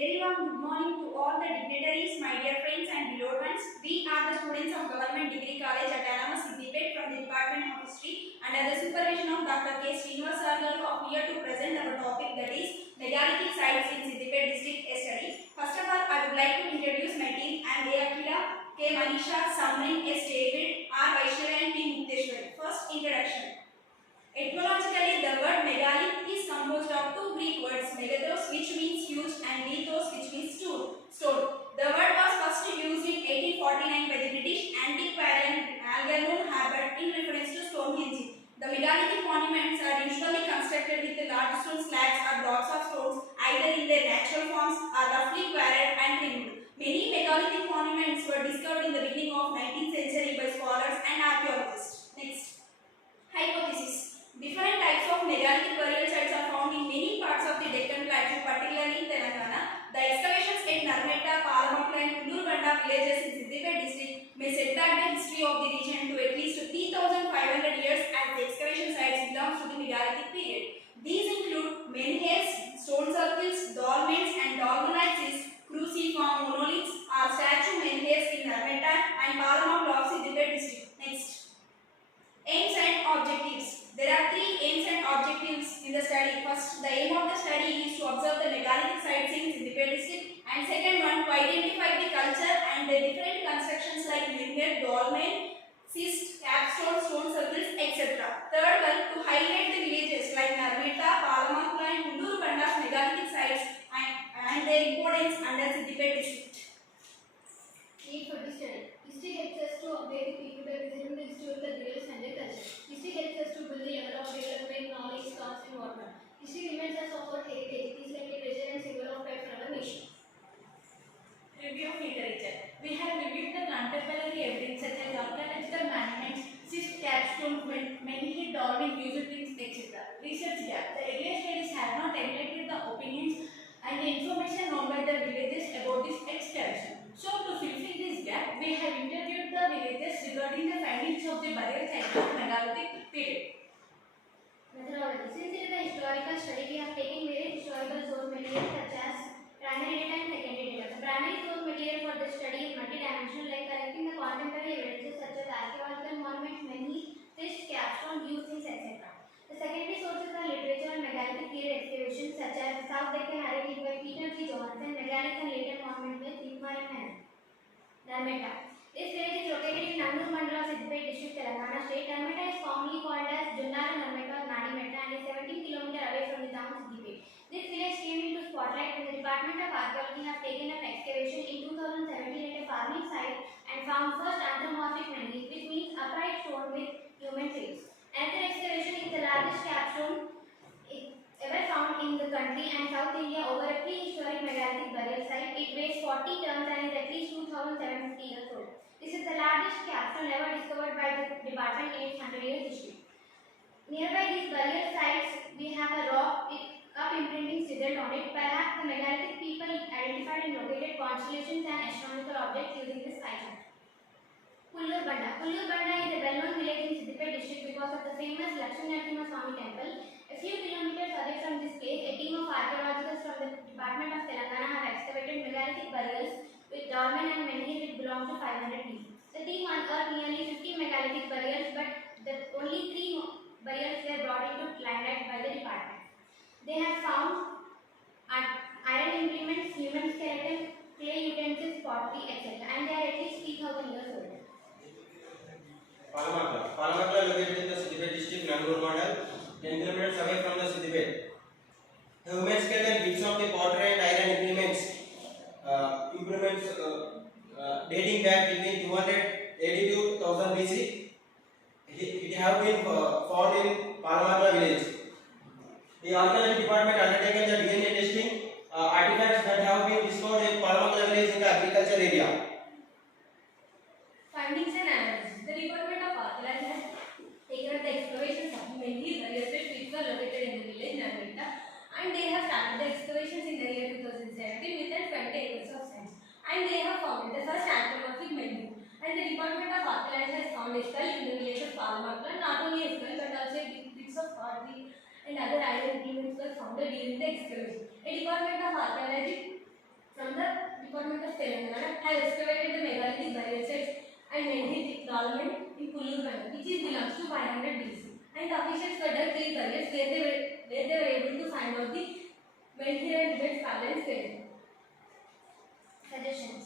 very warm good morning to all the dignitaries, my dear friends and beloved ones. We are the students of Government Degree College at Anama Siddipet from the Department of History under the supervision of Dr. K. Srinivas Garu of here to present our topic, that is megalithic sites in Siddipet district study. First of all, I would like to introduce my team and A. Akila, K. Manisha, Samrin, S. David, R. Vaishnavi and P. Mukteshwari. First introduction. Etymologically, the word megalithic is composed of two Greek words, megathos, which means huge, and lithos, which means stone. The word was first used in 1849 by the British antiquarian Algernon Herbert in reference to Stonehenge. The megalithic monuments are usually constructed with large stone slabs or blocks of stones, either in their natural forms or roughly quarried and removed. Many megalithic monuments were discovered in the beginning of 19th century by scholars and archaeologists. Next, hypothesis. Different types of megalithic burial sites are found in many parts of the Deccan Plateau, particularly in Telangana. The excavations at Narmeta, Palamakla and Kullur villages in Siddipet district may set back the history of the region to at least 3,500 years, as the excavation sites belong to the megalithic period. These include menhirs, stone circles, dolmens and dolmenites, cruciform monoliths or statue menhirs in Narmeta and Palamakla of Siddipet district. Next, aims and objectives. There are three aims and objectives in the study. First, the aim of the study is to observe the megalithic sites in Siddipet district, and second one, to identify the culture and the different constructions like menhir, dolmen, cist, capstone, stone circles, etc. Third one, to highlight the villages like Narmeta, Palamakla and Kullur Banda's megalithic sites and their importance under Siddipet district. Need for the study. History helps us to update the people by visiting the historical burials and their culture. History helps us to build the level of development, knowledge, thoughts and whatnot. History reminds us of our heritage. It is like a treasure and symbol of pride for our nation. Review of literature. We have reviewed the contemporary evidence such as archaeological monuments, cist, capstone, menhir, dolmen, usurpings, etc. Research gap. The earlier studies have not emulated the opinions and the information known by the villages about this excavation. So, to fulfill this gap, we have interviewed the villagers regarding the findings of the burial sites of megalithic period. Methodology. Since it is a historical study, we have taken various historical source materials such as primary data and secondary data. The primary source material for this study is multidimensional, like collecting the contemporary evidences such as archaeological monuments, menhirs, cist, capstone, usings, etc. The secondary sources are literature and megalithic period excavations such as South Deccan Array by Peter G. Johnson, megalithic and later monuments by Sigmar and Narmeta. This village is located in Nannur Mandala, Siddipet district, Telangana state. Narmeta is commonly called as Junnara Narmeta or Nadimeta and is 17 km away from the town Siddipet. This village came into spotlight when the Department of Archaeology has taken up excavation in 2017 at a farming site and found first anthropomorphic menhirs, which means upright stone with human face. Another excavation is the largest capstone ever found in the country and South India over a prehistoric megalithic burial site. It weighs 40 tons and is at least 2,750 years old. This is the largest capstone ever discovered by the department in its 100-year history. Nearby these burial sites, we have a rock with cup imprinting chiseled on it. Perhaps the megalithic people identified and located constellations and astronomical objects using this icon. Kullur Banda. Kullur Banda is a well-known village in Siddipet district because of the famous Lakshmi Narasimha Swami temple. A few kilometers away from this place, a team of archaeologists from the Department of Telangana have excavated megalithic burials with dolmen and menhirs which belong to 500 BC. The team unearthed nearly 50 megalithic burials, but only 3 burials were brought into limelight by the department. They have found iron implements, human skeleton, clay utensils, pottery, etc. and they are at least 3,000 years old. Palamakla located in the Siddipet district, Nannur Mandal, 10 kilometers away from the Siddipet. The human skeleton, bits of the pottery and iron implements dating back between 280 to 1000 BC. It have been found in Palamakla village. The archaeology department undertaken the DNA testing artifacts that have been discovered in Palamakla village in the agriculture area. Findings and analysis. The Department of Archaeology has taken up the excavations of many burial sites which were located in the village Narmeta, and they have started the excavations in the year 2017 within 20 acres of sand, and they have found the first anthropomorphic menhir. And the Department of Archaeology has found a skull in the village of Palamakla, not only a skull but also bits of pottery and other iron implements were found during the excavation. A Department of Archaeology Department of Telangana has excavated the megalithic burial sites and made the dolmen in Pullur Bank, which is belongs to 500 BC. And the officials were dug 3 burials where they were able to find out the Menhir and Tibet Palace skeleton. Suggestions.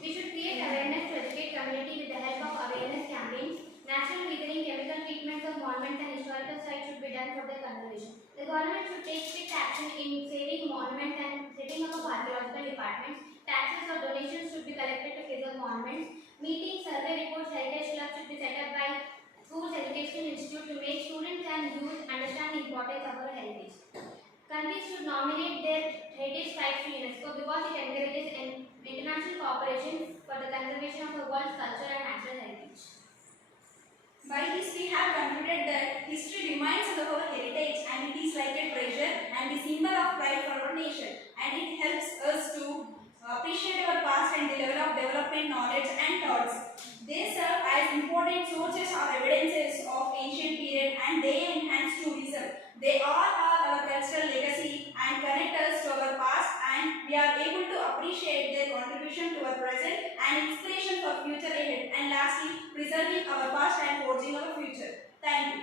We should create awareness to educate community with the help of awareness campaigns. Natural withering, chemical treatments of monuments and historical sites should be done for their conservation. The government should take strict action in saving monuments and setting up of archaeological departments. Taxes or donations should be collected to preserve monuments. Meetings, survey reports, heritage clubs should be set up by schools, educational institute to make students and youth understand the importance of our heritage. Countries should nominate their heritage sites to UNESCO because it encourages international cooperation for the conservation of the world's culture and natural heritage. By this we have concluded that history reminds us of our heritage and it is like a treasure and the symbol of pride for our nation, and it helps us to appreciate our past and the level of development, knowledge and thoughts. They serve as important sources or evidences of ancient period and they enhance tourism. They are our cultural legacy and connect us to our past, and we are able to appreciate their contribution to our present and inspiration for future ahead, and lastly preserving our past and forging our future. Thank you.